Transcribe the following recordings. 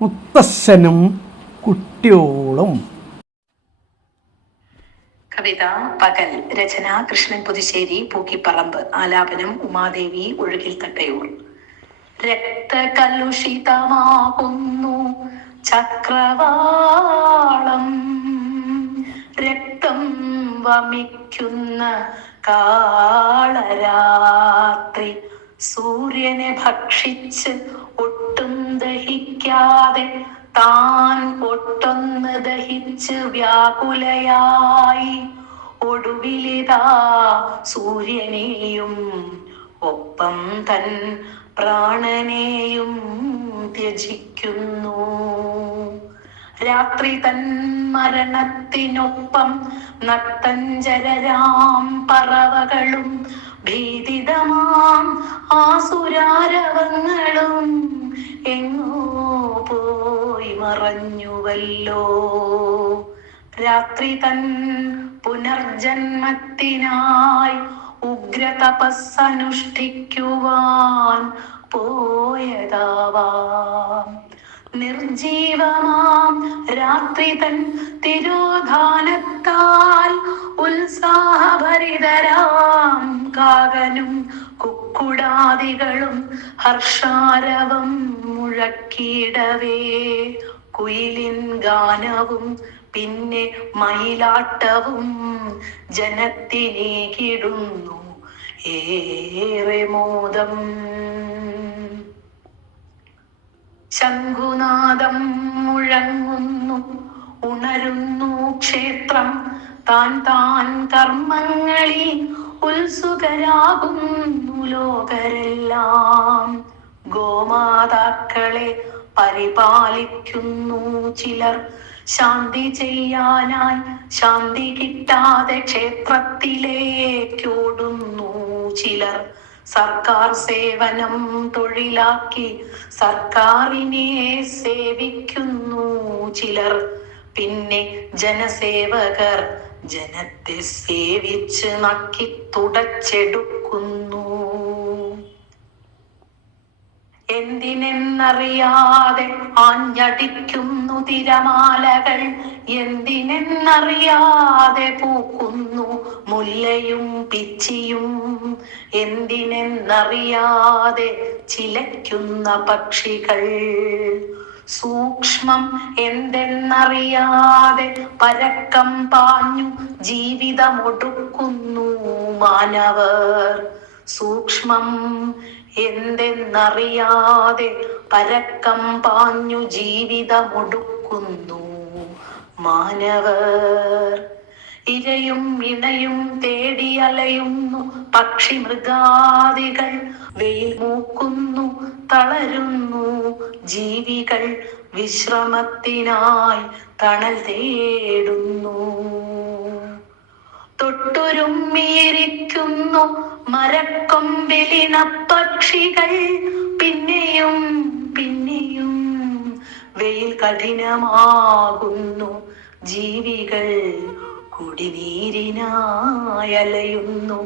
മുത്തശ്ശനും കുട്ടിയോളും. കവിത പകൽ. രചന കൃഷ്ണൻ പുതുശ്ശേരി, പൂക്കിപ്പറമ്പ്. ആലാപനം ഉമാദേവി, ഒഴുകിൽ തട്ടയൂർ. രക്തകലുഷിതമാകുന്നു ചക്രവാളം, രക്തം വമിക്കുന്ന കാളരാത്രി, സൂര്യനെ ഭക്ഷിച്ച് ഒട്ടും ദഹിക്കാതെ താൻ ഒട്ടൊന്ന് ദഹിച്ച് വ്യാകുലയായി ഒടുവിലിതാ സൂര്യനെയും ഒപ്പം തൻ പ്രാണനെയും ത്യജിക്കുന്നു. രാത്രി തൻ മരണത്തിനൊപ്പം നക്തഞ്ചരരാം പറവകളും ഭീതിതമാം ആസുരാരവങ്ങളും എങ്ങോ പോയി മറഞ്ഞുവല്ലോ. രാത്രി തൻ പുനർജന്മത്തിനായി ഉഗ്രതപസ്സനുഷ്ഠിക്കുവാൻ പോയതാവാം. നിർജീവമാം രാത്രി തൻ തിരോധാനത്താൽ ഉത്സാഹഭരിതരാം കാകനും കുക്കുടാദികളും ഹർഷാരവം മുഴക്കിയിടവേ കുയിലിൻ ഗാനവും പിന്നെ മയിലാട്ടവും ജനത്തിനേകിടുന്നു ഏറെ മോദം. ശംഖുനാദം മുഴങ്ങുന്നു, ഉണരുന്നു ക്ഷേത്രം. താൻ താൻ കർമ്മങ്ങളിൽ ഉത്സുകരാകുന്നു ലോകരെല്ലാം. ഗോമാതാക്കളെ പരിപാലിക്കുന്നു ചിലർ, ശാന്തി ചെയ്യാനായി ശാന്തി കിട്ടാതെ ക്ഷേത്രത്തിലേക്കോടുന്നു ചിലർ. സർക്കാർ സേവനം തൊഴിലാക്കി സർക്കാരിനെ സേവിക്കുന്നു ചിലർ. പിന്നെ ജനസേവകർ ജനത്തെ സേവിച്ച് നക്കി തുടച്ചെടുക്കുന്നു. എന്തിനെന്നറിയാതെ ആഞ്ഞടിക്കുന്നു തിരമാലകൾ, എന്തിനെന്നറിയാതെ പൂക്കുന്നു മുല്ലയും പിച്ചിയും, എന്തിനെന്നറിയാതെ ചിലയ്ക്കുന്ന പക്ഷികൾ. സൂക്ഷ്മം എന്തെന്നറിയാതെ പരക്കം പാഞ്ഞു ജീവിതമൊടുക്കുന്നു മാനവർ. സൂക്ഷ്മം എന്തെന്നറിയാതെ പരക്കം പാഞ്ഞു ജീവിതമൊടുക്കുന്നു മാനവർ. ഇരയും ഇണയും തേടി അലയുന്നു പക്ഷി മൃഗാദികൾ, വെയിൽ മൂക്കുന്നു തളരുന്നു ജീവികൾ, വിശ്രമത്തിനായി തണൽ തേടുന്നു. തൊട്ടുരുമ്മിയിരിക്കുന്നു മരക്കൊമ്പിലിന പക്ഷികൾ, പിന്നെയും പിന്നെയും വെയിൽ കഠിനമാകുന്നു ജീവികൾ, കുടിനീരിനായി അലയുന്നു.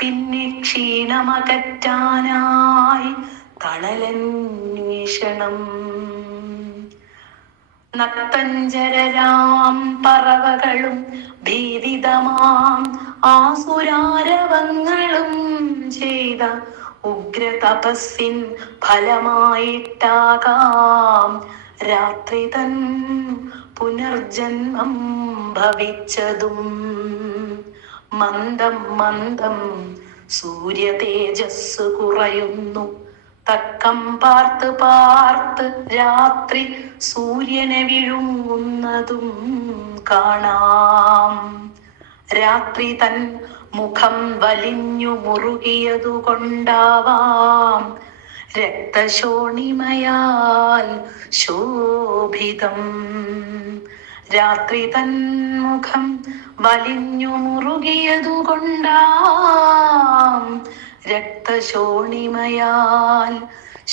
പിന്നെ ക്ഷീണമകറ്റാനായി തണലന്വേഷണം. നക്തഞ്ചരരാം പറവകളും ഭീതിതമാം ആസുരാരവങ്ങളും ചെയ്ത ഉഗ്രതപസ്സിൻ ഫലമായിട്ടാകാം രാത്രി തൻ പുനർജന്മം ഭവിച്ചതും. മന്ദം മന്ദം സൂര്യ തേജസ് കുറയുന്നു, തക്കം പാർത്ത് പാർത്ത് രാത്രി സൂര്യനെ വിഴുങ്ങുന്നതും കാണാം. രാത്രി തൻ മുഖം വലിഞ്ഞു മുറുകിയതു കൊണ്ടാവാം രക്തശോണിമയാൽ ശോഭിതം. രാത്രി തൻ മുഖം വലിഞ്ഞു മുറുകിയതു കൊണ്ടാം രക്തശോണിമയാൽ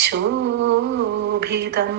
ശോഭിതം.